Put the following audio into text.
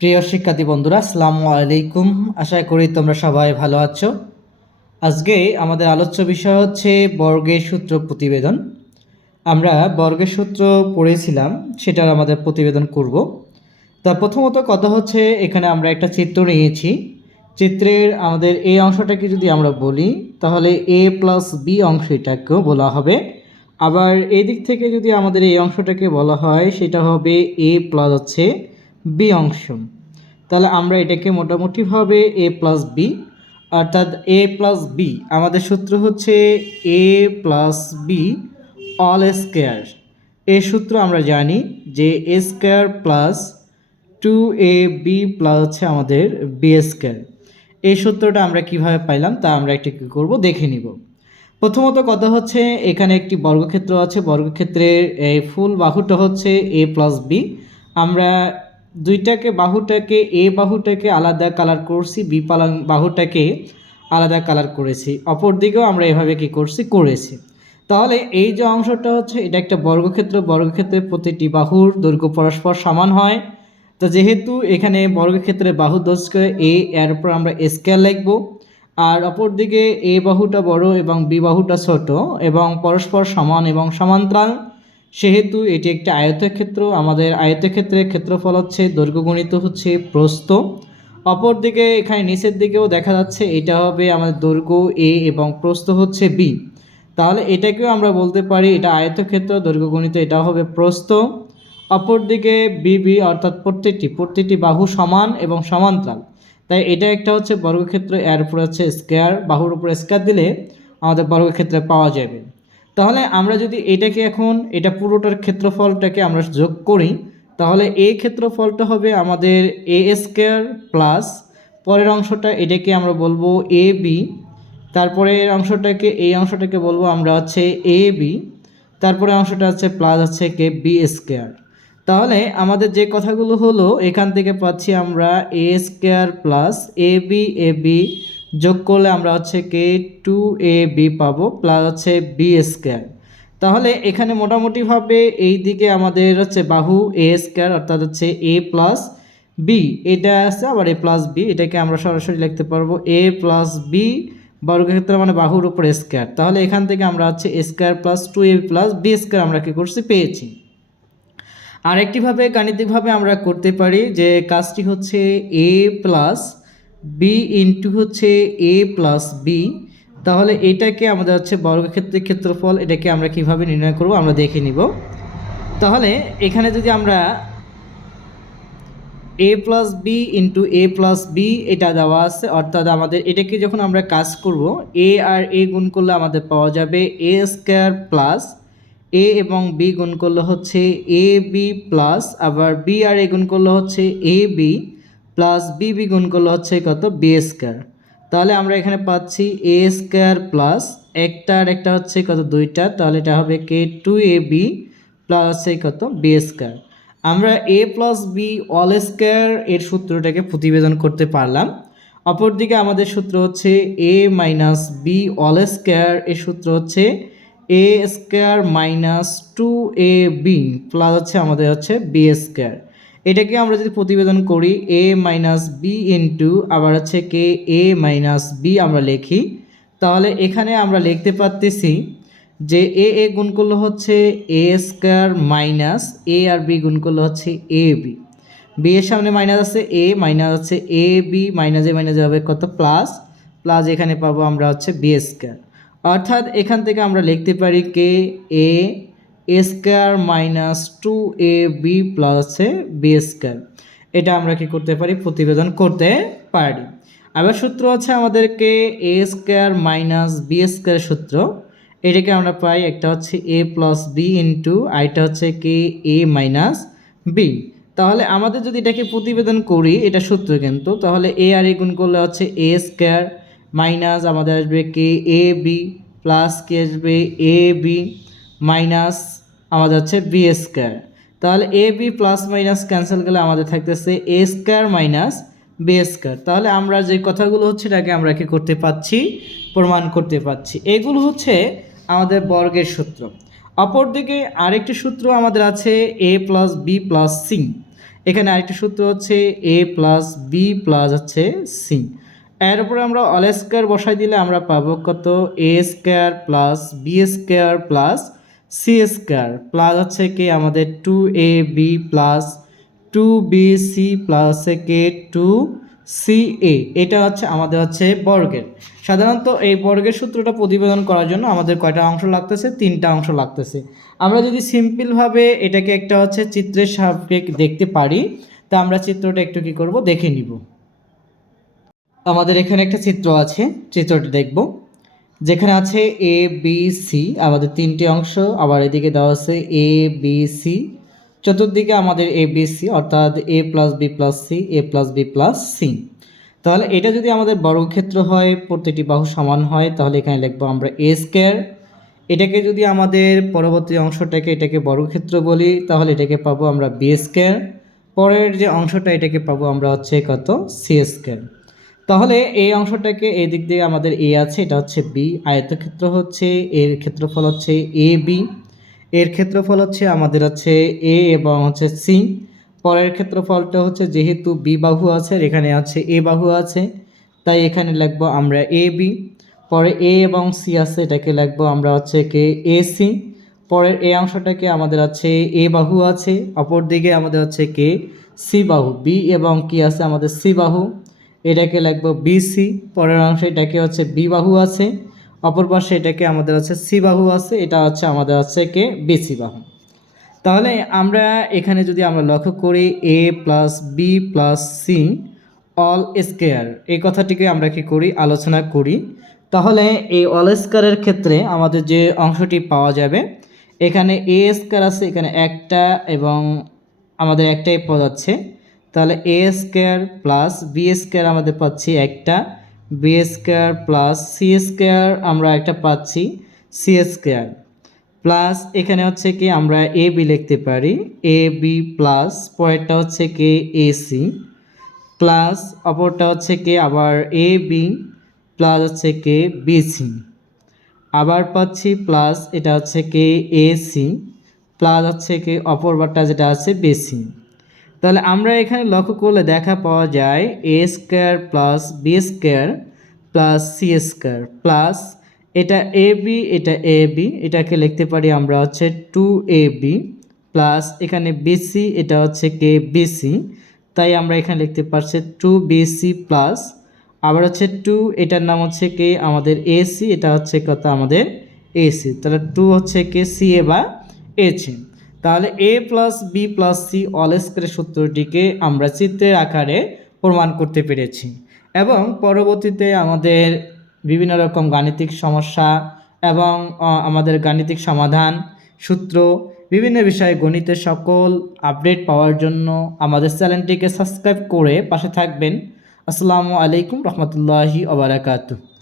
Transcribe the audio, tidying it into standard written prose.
প্রিয় শিক্ষার্থী বন্ধুরা, আসসালামু আলাইকুম। আশা করি তোমরা সবাই ভালো আছো। আজকে আমাদের আলোচ্য বিষয় হচ্ছে বর্গের সূত্র প্রতিবেদন। আমরা বর্গের সূত্র পড়েছিলাম, সেটার আমাদের প্রতিবেদন করব। তা প্রথমত কথা হচ্ছে, এখানে আমরা একটা চিত্র নিয়েছি। চিত্রের আমাদের এই অংশটাকে যদি আমরা বলি, তাহলে এ প্লাস বি অংশ এটাকেও বলা হবে। আবার এই দিক থেকে যদি আমাদের এই অংশটাকে বলা হয়, সেটা হবে এ প্লাস হচ্ছে বি অংশ। তাহলে আমরা এটাকে মোটামুটিভাবে এ প্লাস বি, অর্থাৎ এ প্লাস বি আমাদের সূত্র হচ্ছে এ প্লাস বি অল স্কোয়ার। এই সূত্র আমরা জানি যে এ স্কোয়ার প্লাস 2ab প্লাস হচ্ছে আমাদের বি স্কোয়ার। এই সূত্রটা আমরা কিভাবে পাইলাম তা আমরা একটু কী করব দেখে নিব। প্রথমত কথা হচ্ছে, এখানে একটি বর্গক্ষেত্র আছে। বর্গক্ষেত্রের এই ফুল বাহুটা হচ্ছে এ প্লাস বি। আমরা বাহুটাকে এ বাহুটাকে আলাদা কালার করছি, বি বাহুটাকে আলাদা কালার করেছি। অপর দিকেও আমরা এভাবে কি করেছি। তাহলে এই যে অংশটা হচ্ছে, এটা একটা বর্গক্ষেত্র। বর্গক্ষেত্রের প্রতিটি বাহুর দৈর্ঘ্য পরস্পর সমান হয়। তো যেহেতু এখানে বর্গক্ষেত্রের বাহু দৈর্ঘ্য এ, এর উপর আমরা স্কেয়ার লিখব। আর অপর দিকে এ বাহুটা বড় এবং বি বাহুটা ছোট এবং পরস্পর সমান এবং সমান্তরাল, সেহেতু এটি একটি আয়তক্ষেত্র। আমাদের আয়তক্ষেত্রের ক্ষেত্রফল হচ্ছে দৈর্ঘ্য গুণিত হচ্ছে প্রস্থ। অপর দিকে এখানে নিচের দিকেও দেখা যাচ্ছে, এটা হবে আমাদের দৈর্ঘ্য এ এবং প্রস্থ হচ্ছে বি। তাহলে এটাকেও আমরা বলতে পারি এটা আয়তক্ষেত্র, দৈর্ঘ্য গুণিত এটা হবে প্রস্থ। অপর দিকে বিবি, অর্থাৎ প্রত্যেকটি বাহু সমান এবং সমান্তরাল, তাই এটা একটা হচ্ছে বর্গক্ষেত্র। এর উপর হচ্ছে স্কয়ার, বাহুর উপর স্কয়ার দিলে আমাদের বর্গক্ষেত্রে পাওয়া যাবে। তাহলে আমরা যদি এটা পুরোটার ক্ষেত্রফলটাকে আমরা যোগ করি, তাহলে এই ক্ষেত্রফলটা হবে আমাদের এ স্কয়ার প্লাস পরের অংশটা, এটাকে আমরা বলবো এ বি। তারপরে এই অংশটাকে বলবো আমরা হচ্ছে এ বি। তারপরে অংশটা হচ্ছে প্লাস হচ্ছে কে বি স্কয়ার। তাহলে আমাদের যে কথাগুলো হলো, এখান থেকে পাচ্ছি আমরা এ স্কয়ার প্লাস এ বি যোগ করলে আমরা হচ্ছে কে 2ab পাবো, প্লাস হচ্ছে বি স্কয়ার। তাহলে এখানে মোটামুটিভাবে এই দিকে আমাদের হচ্ছে বাহু এ স্কয়ার, অর্থাৎ হচ্ছে এ প্লাস বি, এটা আছে আবার এ প্লাস বি, এটাকে আমরা সরাসরি লিখতে পারবো এ প্লাস বি বর্গক্ষেত্র মানে বাহুর উপর স্কয়ার। তাহলে এখান থেকে আমরা হচ্ছে square plus 2ab plus B square আমরা কি করছি, পেয়েছি। আরেকটিভাবে গাণিতিকভাবে আমরা করতে পারি যে কাজটি হচ্ছে এ প্লাস বি ইন্টু হচ্ছে এ প্লাস বি। তাহলে এটাকে আমাদের হচ্ছে বর্গক্ষেত্রের ক্ষেত্রফল, এটাকে আমরা কিভাবে নির্ণয় করব আমরা দেখে নিব। তাহলে এখানে যদি আমরা এ প্লাস বি ইন্টু এ প্লাস বি এটা দেওয়া আছে, অর্থাৎ আমাদের এটাকে যখন আমরা কাজ করব, এ আর এ গুণ করলে আমাদের পাওয়া যাবে এ স্কয়ার প্লাস এ এবং বি গুণ করলে হচ্ছে এ বি প্লাস আবার বি আর এ গুণ করলে হচ্ছে এ বি প্লাস বি গুণ করলে হচ্ছে কত, বি স্কয়ার। তাহলে আমরা এখানে পাচ্ছি এ স্কয়ার প্লাস একটা আর একটা হচ্ছে কত, দুইটা, তাহলে এটা হবে কে 2ab প্লাস হচ্ছে কত, বি স্কয়ার। আমরা এ প্লাস বি অল স্কয়ার এর সূত্রটাকে প্রতিবেদন করতে পারলাম। অপরদিকে আমাদের সূত্র হচ্ছে এ মাইনাস বি অল স্কয়ার, এর সূত্র হচ্ছে এ স্কয়ার মাইনাস 2ab প্লাস হচ্ছে আমাদের হচ্ছে বি স্কয়ার। এটাকে আমরা যদি প্রতিবেদন করি, এ মাইনাস বি ইন্টু আবার হচ্ছে কে এ মাইনাস বি আমরা লিখি, তাহলে এখানে আমরা লিখতে পারতেছি যে এ গুণ করলে হচ্ছে এ স্কয়ার মাইনাস এ আর বি গুণ করলে হচ্ছে এ বি। বি এর সামনে মাইনাস আছে, এ মাইনাস আছে এ বি, মাইনাসে হবে কত, প্লাস। প্লাস এখানে পাবো আমরা হচ্ছে বি স্কয়ার। অর্থাৎ এখান থেকে আমরা লিখতে পারি কে এ স্কয়ার মাইনাস 2ab প্লাস হচ্ছে বি স্কয়ার। এটা আমরা কি করতে পারি, প্রতিবেদন করতে পারি। আবার সূত্র আছে আমাদেরকে এ স্কয়ার মাইনাস বি স্কয়ার সূত্র, এটাকে আমরা পাই একটা হচ্ছে এ প্লাস বি ইন্টু আইটা হচ্ছে কে এ মাইনাস বি। তাহলে আমাদের যদি এটাকে প্রতিবেদন করি, এটা সূত্র কিন্তু, তাহলে এ আর এ গুণ করলে হচ্ছে এ স্কয়ার মাইনাস আমাদের আসবে কে এ বি প্লাস কে আসবে এ বি মাইনাস আমাদের হচ্ছে বি স্কয়ার। তাহলে A B plus minus cancel গেলে আমাদের থাকতেছে এ স্কয়ার মাইনাস বি স্কয়ার। তাহলে আমরা যে কথাগুলো হচ্ছে এটাকে আমরা কি করতে পারছি, প্রমাণ করতে পারছি। এগুলো হচ্ছে আমাদের বর্গের সূত্র। অপরদিকে আরেকটি সূত্র আমাদের আছে এ প্লাস বি প্লাস সি। এখানে আরেকটি সূত্র হচ্ছে এ প্লাস বি প্লাস হচ্ছে সি। এর উপরে আমরা অল স্কোয়ার বসাই দিলে আমরা পাবো কত, A square plus B square plus C square plus হচ্ছে কি আমাদের 2ab প্লাস 2bc প্লাস কে 2ca। এটা হচ্ছে আমাদের হচ্ছে বর্গের। সাধারণত এই বর্গের সূত্রটা প্রতিবেদন করার জন্য আমাদের কয়টা অংশ লাগতেছে, 3টা অংশ লাগতেছে। আমরা যদি সিম্পলভাবে এটাকে একটা হচ্ছে চিত্রের সাপেক্ষে দেখতে পারি, তা আমরা চিত্রটা একটু কি করব দেখে নিব। আমাদের এখানে একটা চিত্র আছে, চিত্রটি দেখব, যেখানে আছে এ বি সি, আমাদের 3টি অংশ, আবার এদিকে দেওয়া আছে এ বি সি, চতুর্দিকে আমাদের এ বি সি অর্থাৎ এ প্লাস বি প্লাস সি, এ প্লাস বি প্লাস সি। তাহলে এটা যদি আমাদের বর্গক্ষেত্র হয়, প্রতিটি বাহু সমান হয়, তাহলে এখানে লিখবো আমরা এ স্কোয়ার। এটাকে যদি আমাদের পরবর্তী অংশটাকে এটাকে বর্গক্ষেত্র বলি, তাহলে এটাকে পাবো আমরা বি স্কোয়ার। পরের যে অংশটা এটাকে পাবো আমরা হচ্ছে কত, সি স্কোয়ার। তাহলে এই অংশটাকে এই দিক দিয়ে আমাদের এ আছে, এটা হচ্ছে বি, আয়তক্ষেত্র হচ্ছে এর ক্ষেত্রফল হচ্ছে এ বি, এর ক্ষেত্রফল হচ্ছে আমাদের হচ্ছে এ এবং হচ্ছে সি। পরের ক্ষেত্রফলটা হচ্ছে যেহেতু বি বাহু আছে আর এখানে আছে এ বাহু আছে, তাই এখানে লিখবো আমরা এ বি। পরে এ এবং সি আছে, এটাকে লিখবো আমরা হচ্ছে কে এ সি। পরের এই অংশটাকে আমাদের আছে এ বাহু আছে, অপর দিকে আমাদের হচ্ছে কে সি বাহু, বি এবং কি আছে আমাদের সি বাহু, এটাকে লিখবো বিসি। পরের অংশ এটাকে হচ্ছে বি বাহু আছে, অপর পাশে এটাকে আমাদের হচ্ছে সি বাহু আছে, এটা হচ্ছে আমাদের হচ্ছে কে বিসি বাহু। তাহলে আমরা এখানে যদি আমরা লক্ষ্য করি A plus B plus C all square, এই কথাটিকে আমরা কি করি আলোচনা করি। তাহলে এই অল স্কোয়ারের ক্ষেত্রে আমাদের যে অংশটি পাওয়া যাবে, এখানে এ স্কোয়ার আছে, এখানে একটা এবং আমাদের একটাই পদ আছে। তাহলে A square plus B square আমাদের পাচ্ছি একটা, B square plus C square আমরা একটা পাচ্ছি, সি স্কোয়ার প্লাস এখানে হচ্ছে কি আমরা এ বি লিখতে পারি, এ বি প্লাস পরেরটা হচ্ছে কি এ সি প্লাস অপরটা হচ্ছে কি আবার এ বি প্লাস হচ্ছে কি বি সি, আবার পাচ্ছি প্লাস এটা হচ্ছে কি এ সি প্লাস হচ্ছে কি অপরবারটা যেটা আছে বি সি। তাহলে আমরা এখানে লক্ষ্য করলে দেখা পাওয়া যায় A square plus B square plus C square plus এটা এ বি, এটা এ বি, এটাকে লিখতে পারি আমরা হচ্ছে 2ab প্লাস এখানে বিসি, এটা হচ্ছে কে বিসি, তাই আমরা এখানে লিখতে পারছি 2bc প্লাস আবার হচ্ছে 2, এটার নাম হচ্ছে কে আমাদের এসি, এটা হচ্ছে কত আমাদের এসি, তাহলে 2 হচ্ছে কে সি এ বা এসি। তাহলে A plus B plus C all স্কোয়ারের সূত্রটিকে আমরা চিত্রের আকারে প্রমাণ করতে পেরেছি এবং পরবর্তীতে আমাদের বিভিন্ন রকম গাণিতিক সমস্যা এবং আমাদের গাণিতিক সমাধান সূত্র বিভিন্ন বিষয়ে গণিতের সকল আপডেট পাওয়ার জন্য আমাদের চ্যানেলটিকে সাবস্ক্রাইব করে পাশে থাকবেন। আসসালামু আলাইকুম রহমতুল্লাহি ওয়া বারাকাতুহু।